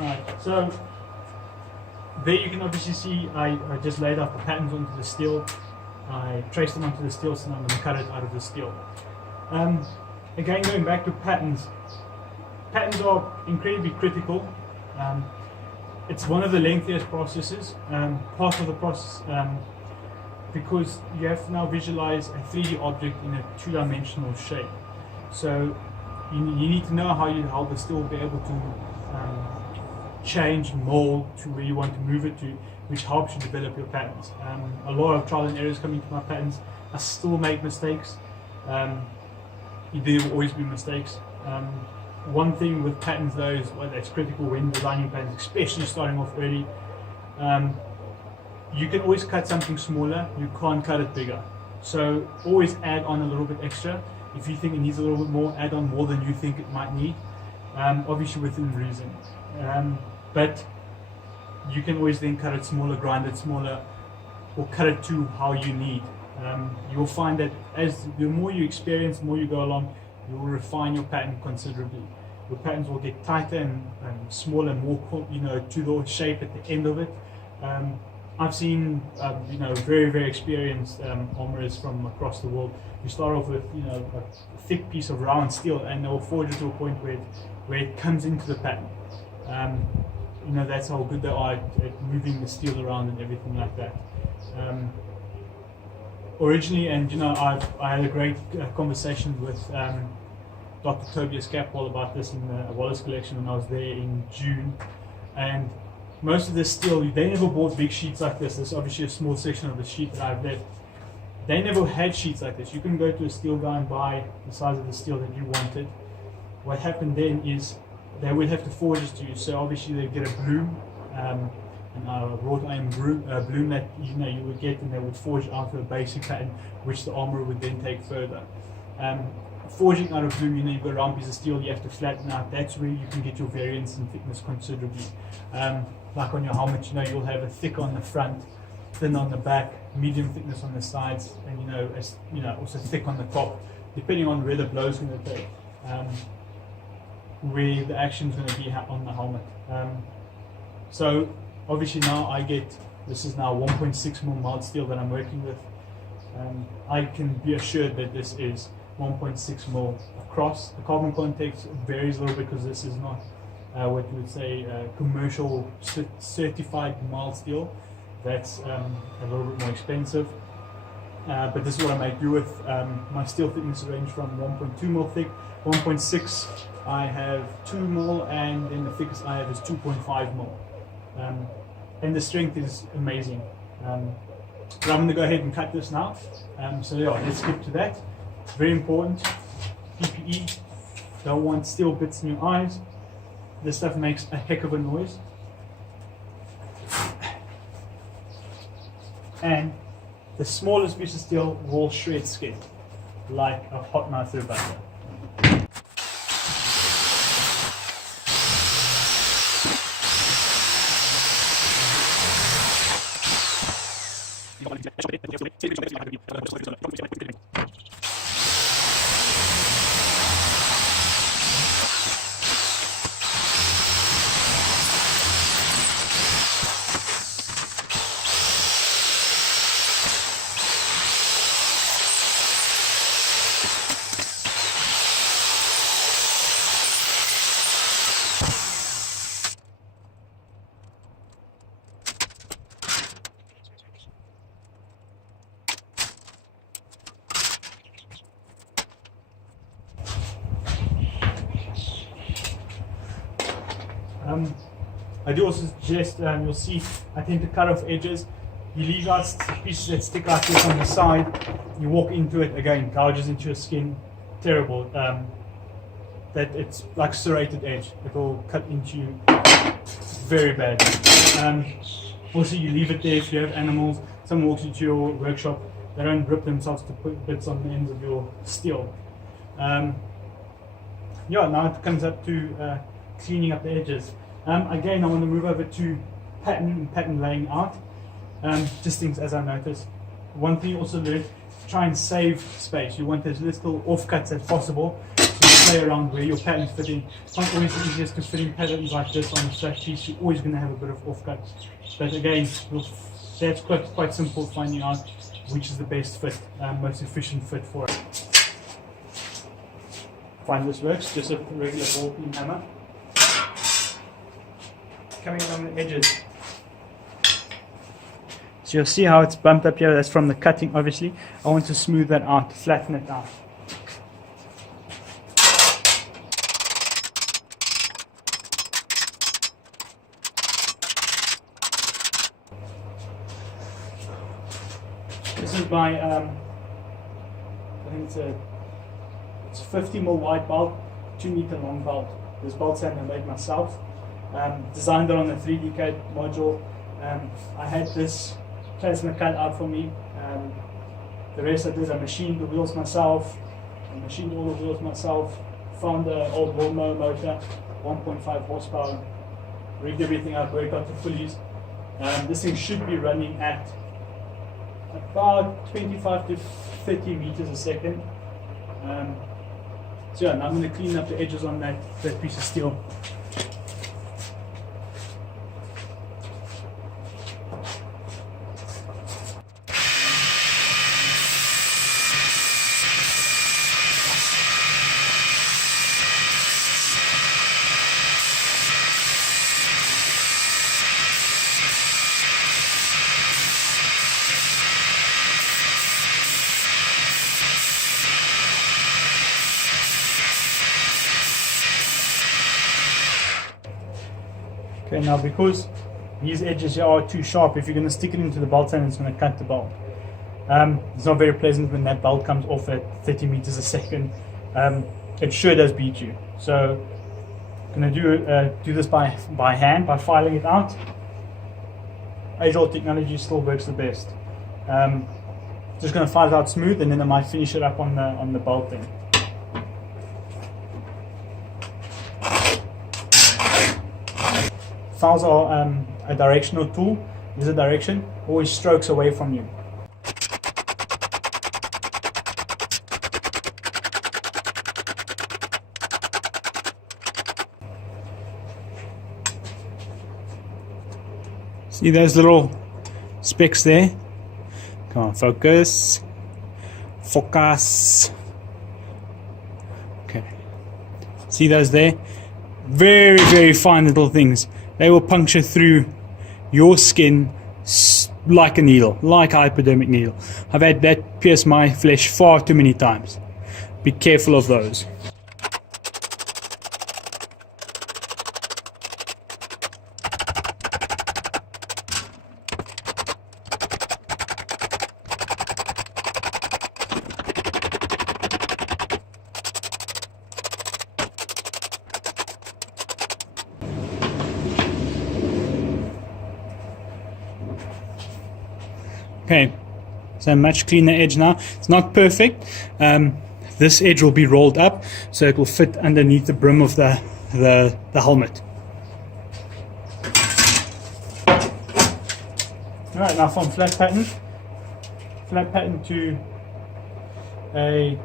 Right, so there you can obviously see I just laid out the patterns onto the steel. I traced them onto the steel, so now I'm going to cut it out of the steel. Again, going back to patterns. Patterns are incredibly critical. It's one of the lengthiest processes, part of the process, because you have to now visualize a 3D object in a two-dimensional shape. So you need to know how the steel will be able to change, mold to where you want to move it to, which helps you develop your patterns. A lot of trial and errors coming to my patterns. I still make mistakes. There will always be mistakes. One thing with patterns though is that's critical when designing patterns, especially starting off early. You can always cut something smaller, you can't cut it bigger. So always add on a little bit extra. If you think it needs a little bit more, add on more than you think it might need, obviously within reason. But you can always then cut it smaller, grind it smaller, or cut it to how you need. You'll find that as the more you experience, the more you go along, you will refine your pattern considerably. Your patterns will get tighter and smaller, more to the shape at the end of it. I've seen very experienced armourers from across the world who start off with a thick piece of round steel, and they'll forge it to a point where it comes into the pattern. That's how good they are at moving the steel around and everything like that. Originally, and I had a great conversation with Dr. Tobias Capwell about this in the Wallace collection when I was there in June. And most of this steel, they never bought big sheets like this. There's obviously a small section of the sheet that I've left. They never had sheets like this. You can go to a steel guy and buy the size of the steel that you wanted. What happened then is they would have to forge it to you. So obviously they get a bloom, and a wrought iron bloom that you would get, and they would forge out a basic pattern, which the armourer would then take further. Forging out of bloom, you've got a round piece of steel, you have to flatten out. That's where you can get your variance in thickness considerably. Like on your helmet, you'll have a thick on the front, thin on the back, medium thickness on the sides, and also thick on the top, depending on where the blow is going to take, where the action is going to be on the helmet. So obviously now this is now 1.6mm mild steel that I'm working with. I can be assured that this is 1.6mm across. The carbon context varies a little bit because this is not what you would say commercial certified mild steel. That's a little bit more expensive. But this is what I make do with. My steel thickness range from 1.2mm thick, 1.6 I have 2mm, and then the thickest I have is 2.5mm. And the strength is amazing. But I'm going to go ahead and cut this now. So yeah, let's skip to that. It's very important. PPE. Don't want steel bits in your eyes. This stuff makes a heck of a noise. And the smallest piece of steel will shred skin like a hot knife through butter. I do also suggest, you'll see, I tend to cut off edges. You leave out pieces that stick out here on the side. You walk into it, again, gouges into your skin. Terrible. That it's like serrated edge. It will cut into you very bad. Also, you leave it there if you have animals. Someone walks into your workshop, they don't rip themselves to put bits on the ends of your steel. Yeah, now it comes up to cleaning up the edges. Again, I want to move over to pattern laying out. Just things as I notice. one thing you also learn, try and save space. You want as little offcuts as possible. So you play around where your patterns fit in. It's not always the easiest to fit in patterns like this on a flat piece. You're always going to have a bit of offcuts. But again, that's quite simple finding out which is the best fit, most efficient fit for it. Find this works, just a regular ball peen hammer. Coming along the edges. So you'll see how it's bumped up here, that's from the cutting obviously. I want to smooth that out, flatten it out. This is my, I think it's a 50mm wide bolt, 2-meter long bolt. This bolt stand I made myself. Designed it on the 3D CAD module. I had this plasma cut out for me. The rest I did, I machined the wheels myself. I machined all the wheels myself. Found the old lawnmower motor, 1.5 horsepower. Rigged everything up, worked out the pulleys. This thing should be running at about 25 to 30 meters a second. So yeah, now I'm going to clean up the edges on that piece of steel. Okay, now because these edges here are too sharp, if you're going to stick it into the bolt stand, it's going to cut the bolt. It's not very pleasant when that bolt comes off at 30 meters a second. It sure does beat you. So I'm going to do this by hand, by filing it out. Age-old technology still works the best. Just going to file it out smooth, and then I might finish it up on the bolting. Files are a directional tool. There's a direction, always strokes away from you. See those little specks there? Come on, focus. Focus. Okay. See those there? Very, very fine little things. They will puncture through your skin like a needle, like a hypodermic needle. I've had that pierce my flesh far too many times. Be careful of those. Okay, so much cleaner edge now. It's not perfect. This edge will be rolled up so it will fit underneath the brim of the helmet. Alright, now from flat pattern to a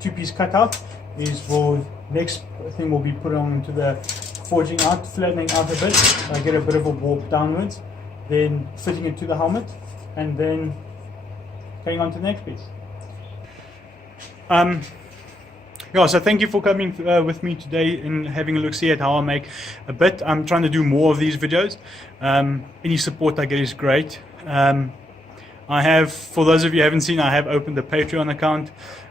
2-piece cutout is for next thing will be put on into the forging out, flattening out a bit. I get a bit of a warp downwards, then fitting it to the helmet, and then going on to the next piece. Yeah, so thank you for coming with me today and having a look see at how I make a bit. I'm trying to do more of these videos. Any support I get is great. I have, for those of you who haven't seen, I have opened a Patreon account.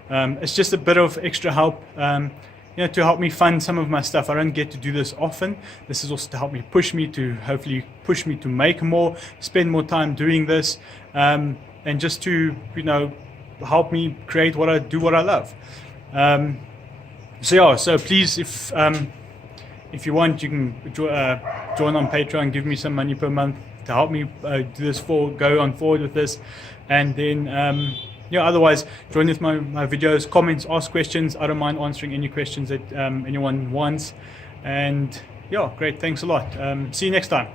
It's just a bit of extra help, to help me fund some of my stuff. I don't get to do this often. This is also to help me hopefully push me to make more, spend more time doing this, and just to, help me create what I love. So please, if you want, you can join on Patreon, give me some money per month to help me do this go on forward with this, and then otherwise join with my videos, comments, ask questions. I don't mind answering any questions that anyone wants. And yeah, great, thanks a lot. See you next time.